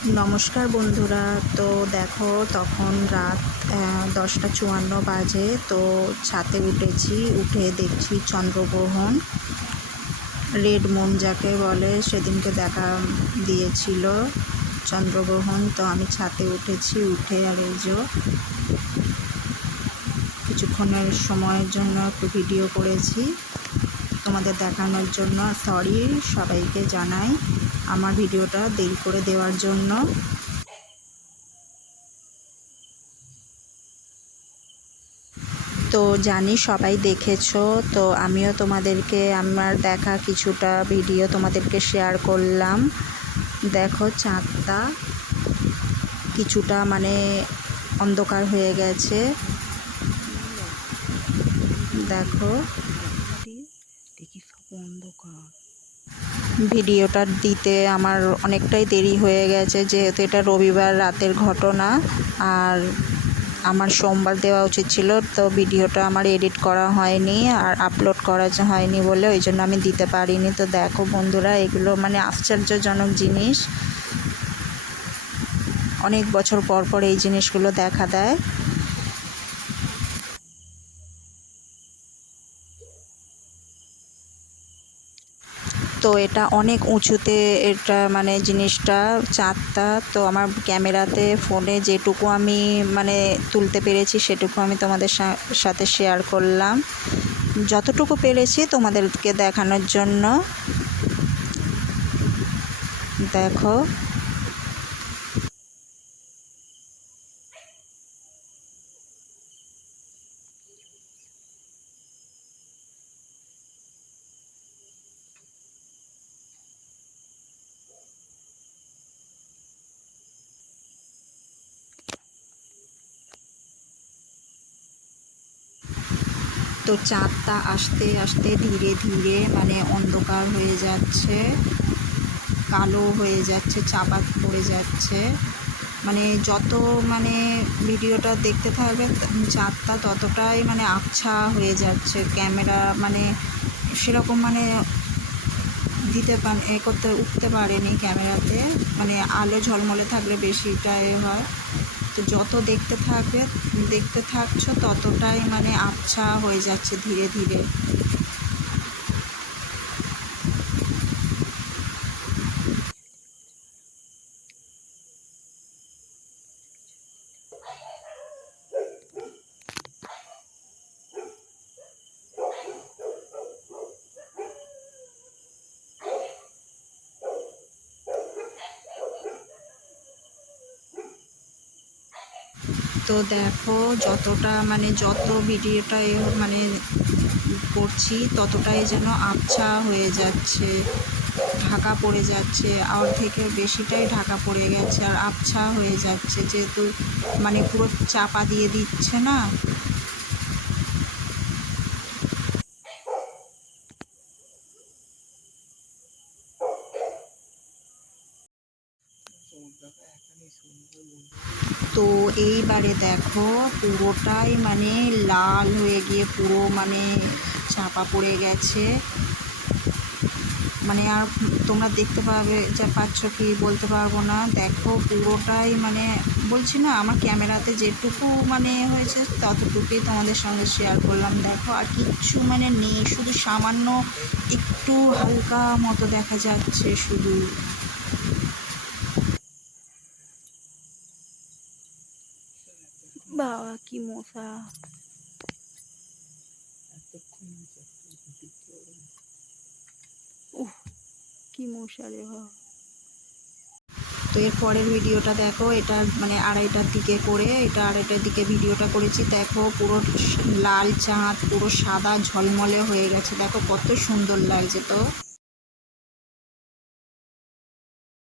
নমস্কার বন্ধুরা। তো দেখো তখন রাত 10টা 54 বাজে। তো ছাদে উঠেছি, উঠে দেখছি চন্দ্রগ্রহণ, রেড মুন যাকে বলে, সেদিনকে দেখা দিয়েছিল চন্দ্রগ্রহণ। তো আমি ছাদে উঠেছি, উঠে আর এই যে কিছুক্ষণের সময়ের জন্য একটু ভিডিও করেছি তোমাদের দেখানোর জন্য। সরি সবাইকে জানাই আমার ভিডিওটা দেরি করে দেওয়ার জন্য। তো জানি সবাই দেখেছো, তো আমিও তোমাদেরকে আমার দেখা কিছুটা ভিডিও তোমাদেরকে শেয়ার করলাম। দেখো চাঁদটা কিছুটা অন্ধকার হয়ে গেছে, দেখো ভিডিওটা দিতে আমার অনেকটাই দেরি হয়ে গেছে, যেহেতু এটা রবিবার রাতের ঘটনা আর আমার সোমবার দেওয়া উচিত ছিল। তো ভিডিওটা আমার এডিট করা হয়নি আর আপলোড করা হয়নি বলে ওই জন্য আমি দিতে পারিনি। তো দেখো বন্ধুরা, এগুলো আশ্চর্যজনক জিনিস, অনেক বছর পর পর এই জিনিসগুলো দেখা দেয়। তো এটা অনেক উঁচুতে, এটা জিনিসটা চাঁদটা। তো আমার ক্যামেরাতে ফোনে যেটুকু আমি তুলতে পেরেছি সেটুকু আমি তোমাদের সাথে শেয়ার করলাম, যতটুকু পেরেছি তোমাদেরকে দেখানোর জন্য। দেখো তো চাঁদটা আস্তে আস্তে ধীরে ধীরে অন্ধকার হয়ে যাচ্ছে, কালো হয়ে যাচ্ছে, চাপা পড়ে যাচ্ছে। যত ভিডিওটা দেখতে থাকবে চাঁদটা ততটাই আবছা হয়ে যাচ্ছে। ক্যামেরা সেরকম দিতে উঠতে পারেনি ক্যামেরাতে, আলো ঝলমলে থাকলে বেশিটা হয়। তো যত দেখতে থাকছো ততটাই আবছা হয়ে যাচ্ছে ধীরে ধীরে। তো দেখো যতটা যত ভিডিওটা করছি ততটাই যেন আবছা হয়ে যাচ্ছে, ঢাকা পড়ে যাচ্ছে, আর থেকে বেশিটাই ঢাকা পড়ে গেছে আর আবছা হয়ে যাচ্ছে, যেহেতু পুরো চাপা দিয়ে দিচ্ছে না। তো এইবারে দেখো পুরোটাই লাল হয়ে গিয়ে পুরো চাপা পড়ে গেছে। আর তোমরা দেখতে পাচ্ছ কি বলতে পারবো না। দেখো পুরোটাই বলছি না, আমার ক্যামেরাতে যেটুকু হয়েছে ততটুকুই তোমাদের সঙ্গে শেয়ার করলাম। দেখো আর কিচ্ছু নেই, শুধু সামান্য একটু হালকা মতো দেখা যাচ্ছে শুধু। বাবা কি মশা! কি মশা রে বাবা! তো এর পরের ভিডিওটা দেখো, এটা 2:30টার দিকে করে, এটা 2:30টার দিকে ভিডিওটা করেছি। দেখো পুরো লাল চাঁদ পুরো সাদা ঝলমলে হয়ে গেছে, দেখো কত সুন্দর লাগছে। তো